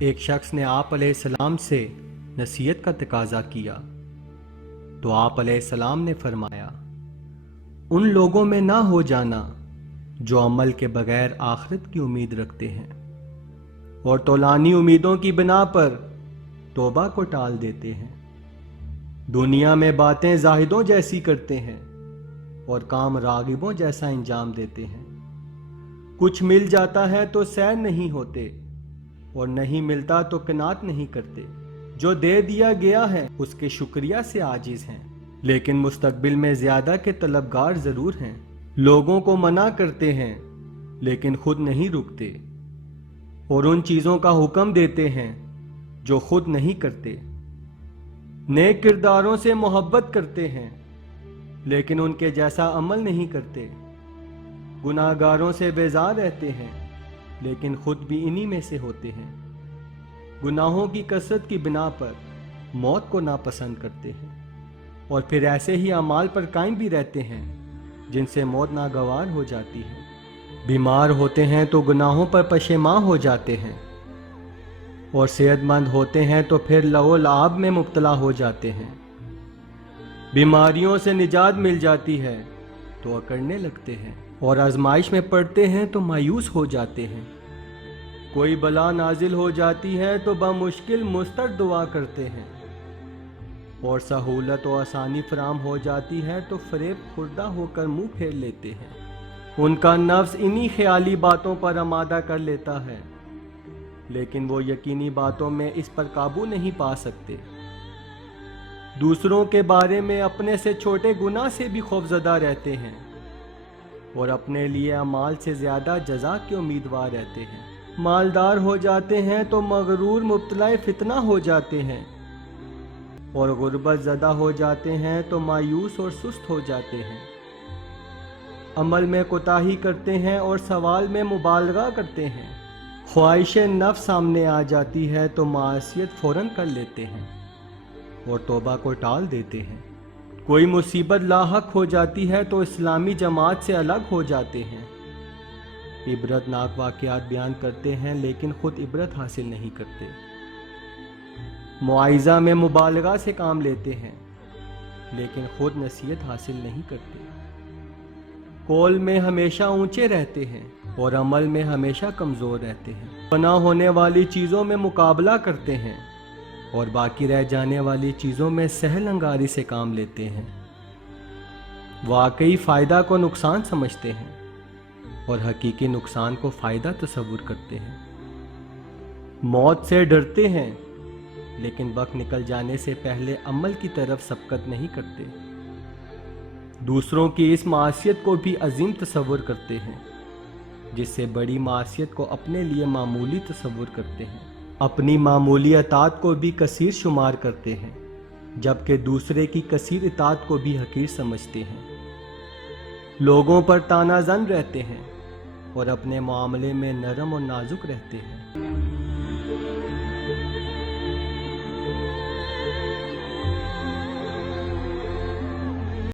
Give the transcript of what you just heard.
ایک شخص نے آپ علیہ السلام سے نصیحت کا تقاضا کیا تو آپ علیہ السلام نے فرمایا، ان لوگوں میں نہ ہو جانا جو عمل کے بغیر آخرت کی امید رکھتے ہیں اور طولانی امیدوں کی بنا پر توبہ کو ٹال دیتے ہیں۔ دنیا میں باتیں زاہدوں جیسی کرتے ہیں اور کام راغبوں جیسا انجام دیتے ہیں۔ کچھ مل جاتا ہے تو سیر نہیں ہوتے اور نہیں ملتا تو قناعت نہیں کرتے۔ جو دے دیا گیا ہے اس کے شکریہ سے عاجز ہیں، لیکن مستقبل میں زیادہ کے طلبگار ضرور ہیں۔ لوگوں کو منع کرتے ہیں لیکن خود نہیں رکتے، اور ان چیزوں کا حکم دیتے ہیں جو خود نہیں کرتے۔ نیک کرداروں سے محبت کرتے ہیں لیکن ان کے جیسا عمل نہیں کرتے۔ گناہ گاروں سے بیزار رہتے ہیں لیکن خود بھی انہی میں سے ہوتے ہیں۔ گناہوں کی کثرت کی بنا پر موت کو ناپسند کرتے ہیں اور پھر ایسے ہی اعمال پر قائم بھی رہتے ہیں جن سے موت ناگوار ہو جاتی ہے۔ بیمار ہوتے ہیں تو گناہوں پر پشیمان ہو جاتے ہیں، اور صحت مند ہوتے ہیں تو پھر لہو لعاب میں مبتلا ہو جاتے ہیں۔ بیماریوں سے نجات مل جاتی ہے تو اکڑنے لگتے ہیں، اور آزمائش میں پڑتے ہیں تو مایوس ہو جاتے ہیں۔ کوئی بلا نازل ہو جاتی ہے تو بمشکل مضطر دعا کرتے ہیں، اور سہولت و آسانی فراہم ہو جاتی ہے تو فریب خوردہ ہو کر منہ پھیر لیتے ہیں۔ ان کا نفس انہی خیالی باتوں پر آمادہ کر لیتا ہے، لیکن وہ یقینی باتوں میں اس پر قابو نہیں پا سکتے۔ دوسروں کے بارے میں اپنے سے چھوٹے گناہ سے بھی خوفزدہ رہتے ہیں، اور اپنے لیے اعمال سے زیادہ جزا کے امیدوار رہتے ہیں۔ مالدار ہو جاتے ہیں تو مغرور مبتلا فتنہ ہو جاتے ہیں، اور غربت زدہ ہو جاتے ہیں تو مایوس اور سست ہو جاتے ہیں۔ عمل میں کوتاہی کرتے ہیں اور سوال میں مبالغہ کرتے ہیں۔ خواہش نفس سامنے آ جاتی ہے تو معصیت فوراً کر لیتے ہیں اور توبہ کو ٹال دیتے ہیں۔ کوئی مصیبت لاحق ہو جاتی ہے تو اسلامی جماعت سے الگ ہو جاتے ہیں۔ عبرت ناک واقعات بیان کرتے ہیں لیکن خود عبرت حاصل نہیں کرتے۔ معائزہ میں مبالغہ سے کام لیتے ہیں لیکن خود نصیحت حاصل نہیں کرتے۔ قول میں ہمیشہ اونچے رہتے ہیں اور عمل میں ہمیشہ کمزور رہتے ہیں۔ فنا ہونے والی چیزوں میں مقابلہ کرتے ہیں اور باقی رہ جانے والی چیزوں میں سہل انگاری سے کام لیتے ہیں۔ واقعی فائدہ کو نقصان سمجھتے ہیں اور حقیقی نقصان کو فائدہ تصور کرتے ہیں۔ موت سے ڈرتے ہیں لیکن وقت نکل جانے سے پہلے عمل کی طرف سبقت نہیں کرتے۔ دوسروں کی اس معصیت کو بھی عظیم تصور کرتے ہیں، جس سے بڑی معصیت کو اپنے لیے معمولی تصور کرتے ہیں۔ اپنی معمولی اطاعت کو بھی کثیر شمار کرتے ہیں، جبکہ دوسرے کی کثیر اطاعت کو بھی حقیر سمجھتے ہیں۔ لوگوں پر طعنہ زن رہتے ہیں اور اپنے معاملے میں نرم اور نازک رہتے ہیں۔